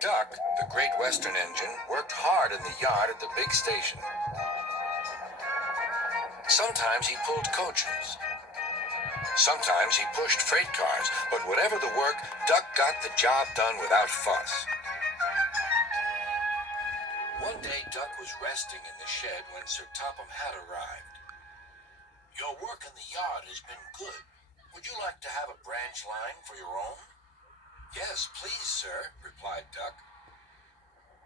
Duck, the Great Western engine, worked hard in the yard at the big station. Sometimes he pulled coaches. Sometimes he pushed freight cars, but whatever the work, Duck got the job done without fuss. One day, Duck was resting in the shed when Sir Topham Hatt arrived. "Your work in the yard has been good. Would you like to have a branch line for your own?" "Yes, please, sir," replied Duck.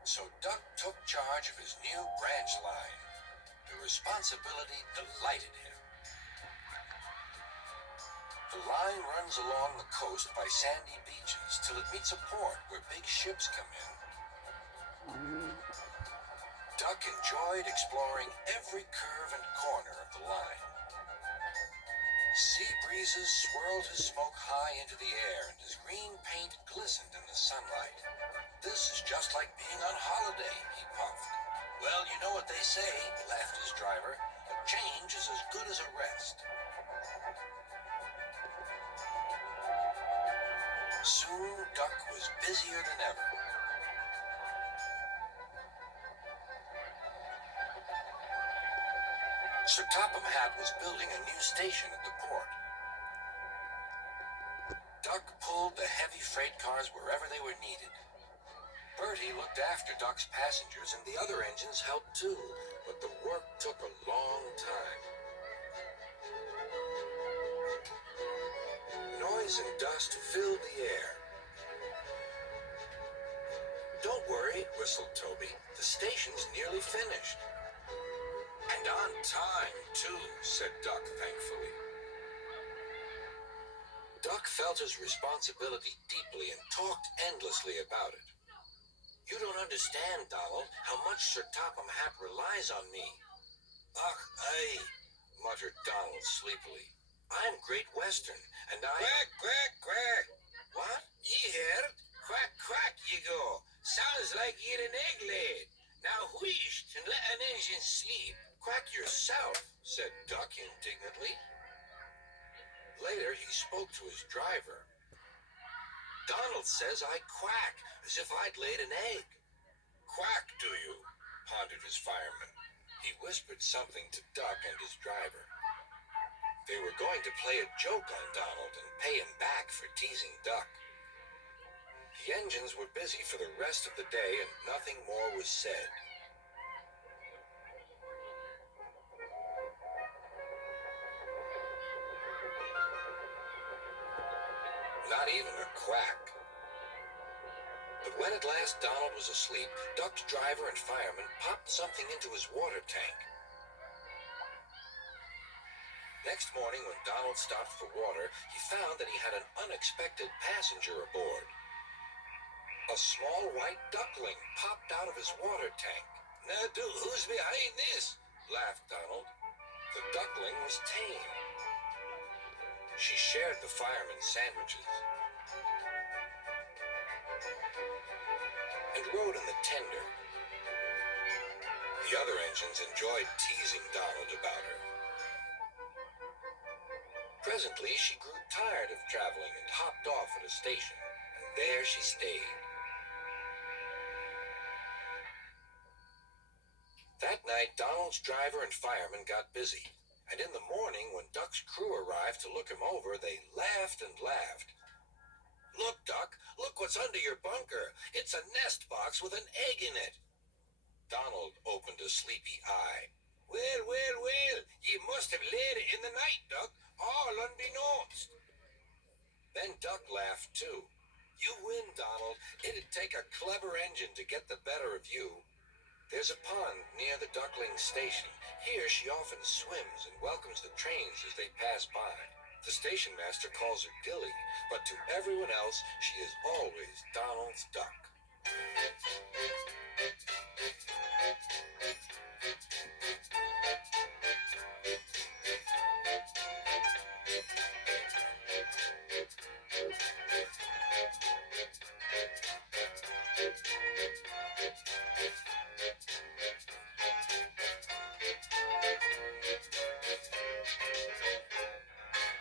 So Duck took charge of his new branch line. The responsibility delighted him. The line runs along the coast by sandy beaches till it meets a port where big ships come in. Duck enjoyed exploring every curve and corner of the line. Sea breezes swirled his smoke high into the air, and his green paint glistened in the sunlight. "This is just like being on holiday," he puffed. "Well, you know what they say," laughed his driver. "A change is as good as a rest." Soon, Duck was busier than ever. Sir Topham Hatt was building a new station at the port. Duck pulled the heavy freight cars wherever they were needed. Bertie looked after Duck's passengers, and the other engines helped too, but the work took a long time. Noise and dust filled the air. "Don't worry," whistled Toby. "The station's nearly finished." "And on time, too," said Duck thankfully. Duck felt his responsibility deeply and talked endlessly about it. "You don't understand, Donald, how much Sir Topham Hatt relies on me." "Ach, aye," muttered Donald sleepily. "I'm Great Western, and I—" "Quack, quack, quack." "What?" "Ye heard? Quack, quack, ye go. Sounds like ye'd an egg laid. Now wheesht and let an engine sleep." "Quack yourself," said Duck indignantly. Later, he spoke to his driver. "Donald says I quack, as if I'd laid an egg." "Quack, do you?" pondered his fireman. He whispered something to Duck and his driver. They were going to play a joke on Donald and pay him back for teasing Duck. The engines were busy for the rest of the day, and nothing more was said. Not even a quack. But when at last Donald was asleep, Duck's driver and fireman popped something into his water tank. Next morning, when Donald stopped for water, he found that he had an unexpected passenger aboard. A small white duckling popped out of his water tank. "Now, who's behind this?" laughed Donald. The duckling was tame. She shared the fireman's sandwiches and rode in the tender. The other engines enjoyed teasing Donald about her. Presently, she grew tired of traveling and hopped off at a station, and there she stayed. That night, Donald's driver and fireman got busy, and in the morning, when Duck's crew arrived to look him over, they laughed and laughed. "Look, Duck, look what's under your bunker. It's a nest box with an egg in it." Donald opened a sleepy eye. "Well, well, well, ye must have laid it in the night, Duck, all unbeknownst." Then Duck laughed too. "You win, Donald. It'd take a clever engine to get the better of you. There's a pond near the duckling station. Here she often swims and welcomes the trains as they pass by. The station master calls her Dilly, but to everyone else, she is always Donald's duck."